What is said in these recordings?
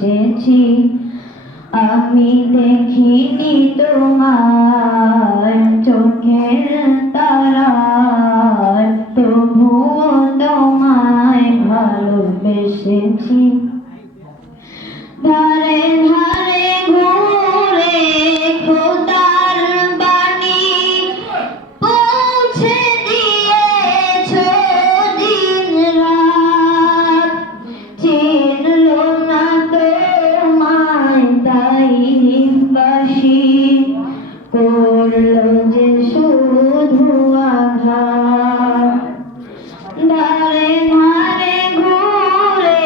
ভালোবেসেছি। আমি দেখিনি তোমার চোখের তারায়, তবুও তোমায় ভালোবেসেছি। ধারে ধারে ঘুরে খোদার বাণী পৌঁছে দিয়েছ দিন রাত, চিনল না তোমায় তাই বাসি, করল যে শুধু আঘাত। ধারে ধারে ঘুরে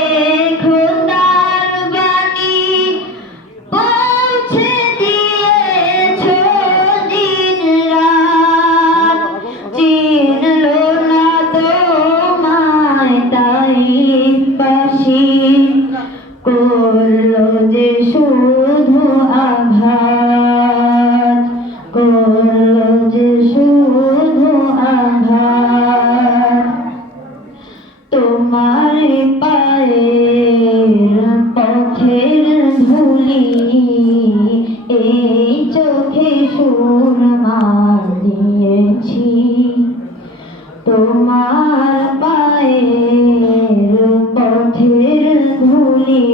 খোদার বাণী পৌঁছে দিয়েছ দিন রাত, চিনল না তোমায় তাই বাসি, করল যে শুধু আঘাত, করল যে শুধু আঘাত। তোমার পায়ের পথের ধুলি এই চোখে সুরমা দিয়েছি। তোমার পায়ের পথের ধুলি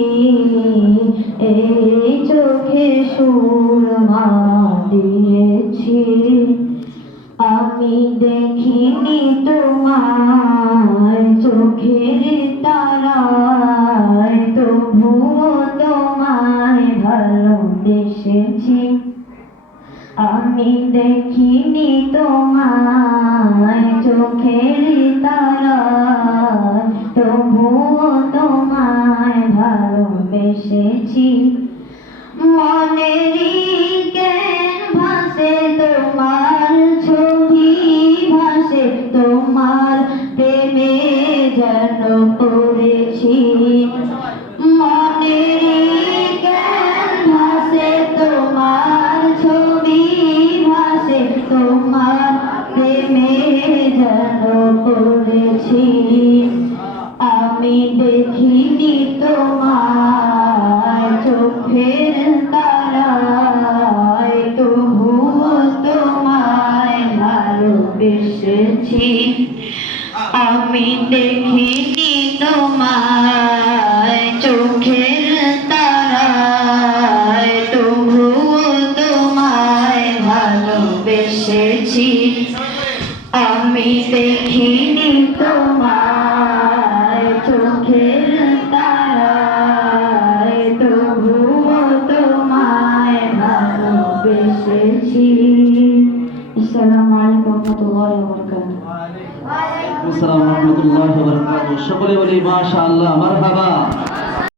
এই চোখে সুরমা দিয়েছি। আমি দেখিনি তোমায় চোখের তারায়, তবুও তোমায় ভালোবেসেছি। আমি দেখিনি তোমায় চোখের তারায়, তবুও তোমায় ভালোবেসেছি। মনেরই ক্যানভাসে তোমার ছবি ভাসে, তোমার প্রেমে যেন পড়েছি। মনেরই ক্যানভাসে তোমার ছবি ভাসে, তোমার প্রেমে যেন পড়েছি। আমি দেখিনি তোমায় চোখের তারায়, তবুও তোমায় ভালোবেসেছি। আমি দেখিনি তোমায় চোখের তারায়, তবুও তোমায় ভালোবেসেছি। আমি দেখিনি তোমায় চোখের তারায়, তবুও তোমায় ভালোবেসেছি। আসসালামু আলাইকুম ওয়া রাহমাতুল্লাহি ওয়া বারাকাতুহু। আসসালামু আলাইকুম ওয়া রাহমাতুল্লাহি ওয়া বারাকাতুহু। সকলে বলি মাশাআল্লাহ, মারহাবা।